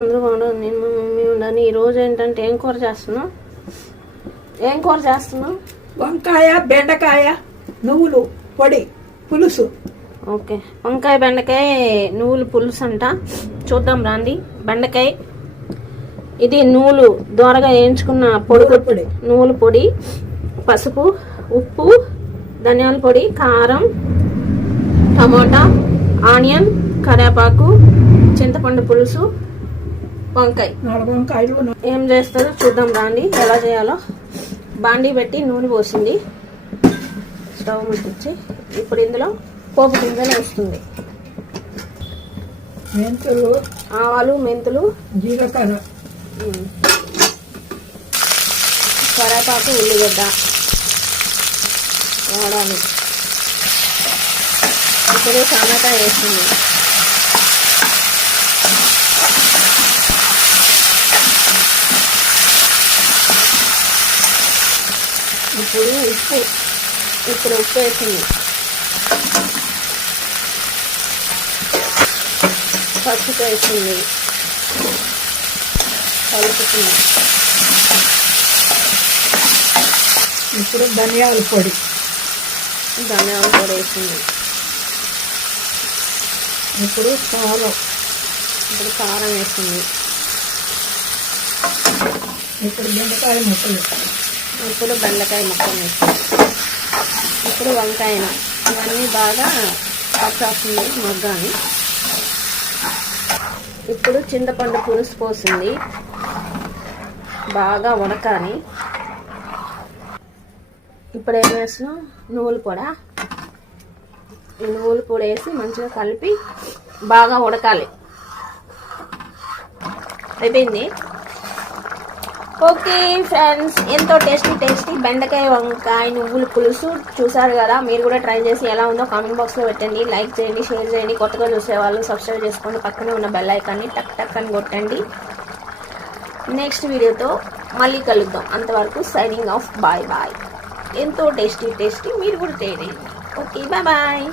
అందరూ బాగున్నారు నేను మా మమ్మీ ఉండని ఈ రోజు ఏంటంటే ఏం కూర చేస్తున్నావు? ఏం కూర చేస్తున్నావు? వంకాయ బెండకాయ నువ్వులు పొడి పులుసు. ఓకే. వంకాయ బెండకాయ నువ్వులు పులుసు అంట. చూద్దాం రాండి. బెండకాయ ఇది నువ్వులు దోరగా వేయించుకున్న పొడి పొడి. నువ్వుల పొడి పసుపు ఉప్పు ధనియాల పొడి కారం టమోటా ఆనియన్ కరివేపాకు చింతపండు పులుసు వంకాయ. వంకాయలు ఏం చేస్తారో చూద్దాం రాండి. ఎలా చేయాలో. బాండీ పెట్టి నూనె పోసింది. స్టవ్ ముట్టించి ఇప్పుడు ఇందులో పోపు గింజలు వేస్తుంది. మెంతులు ఆవాలు మెంతులు జీలకర్ర ఉమ్, కరివేపాకు ఉల్లిగడ్డ వాడాలి ఇప్పుడు టమాటా వేస్తుంది. ఇప్పుడు ఉప్పు ఇప్పుడు ఉప్పు వేసింది పసుపు వేసింది. కలుపుతుంది ఇప్పుడు ధనియాల పొడి. ధనియాల పొడి వేసింది. ఇప్పుడు కారం. ఇప్పుడు కారం వేసింది. ఇప్పుడు బెండకాయ ముక్కలు. ఇప్పుడు బెండకాయ మొత్తం వేసింది ఇప్పుడు వంకాయ ఇవన్నీ బాగా పచ్చేస్తుంది మొగ్గాని ఇప్పుడు చింతపండు పులుసు పోసింది. బాగా ఉడకాలి ఇప్పుడు ఏం వేసినాం నువ్వుల పొడ. ఈ నువ్వుల పొడి వేసి మంచిగా కలిపి బాగా ఉడకాలి అయిపోయింది? ఓకే ఫ్రెండ్స్ ఎంతో టేస్టీ టేస్టీ బెండకాయ వంకాయ నువ్వుల పులుసు చూసారు కదా? మీరు కూడా ట్రై చేసి ఎలా ఉందో కామెంట్ బాక్స్లో పెట్టండి. లైక్ చేయండి షేర్ చేయండి. కొత్తగా చూసేవాళ్ళు సబ్స్క్రైబ్ చేసుకోండి. పక్కనే ఉన్న బెల్ ఐకాన్ని టక్ టక్ అని కొట్టండి. నెక్స్ట్ వీడియోతో మళ్ళీ కలుద్దాం. అంతవరకు సైనింగ్ ఆఫ్ బాయ్ బాయ్ ఎంతో టేస్టీ టేస్టీ మీరు కూడా చేయండి ఓకే బాయ్ బాయ్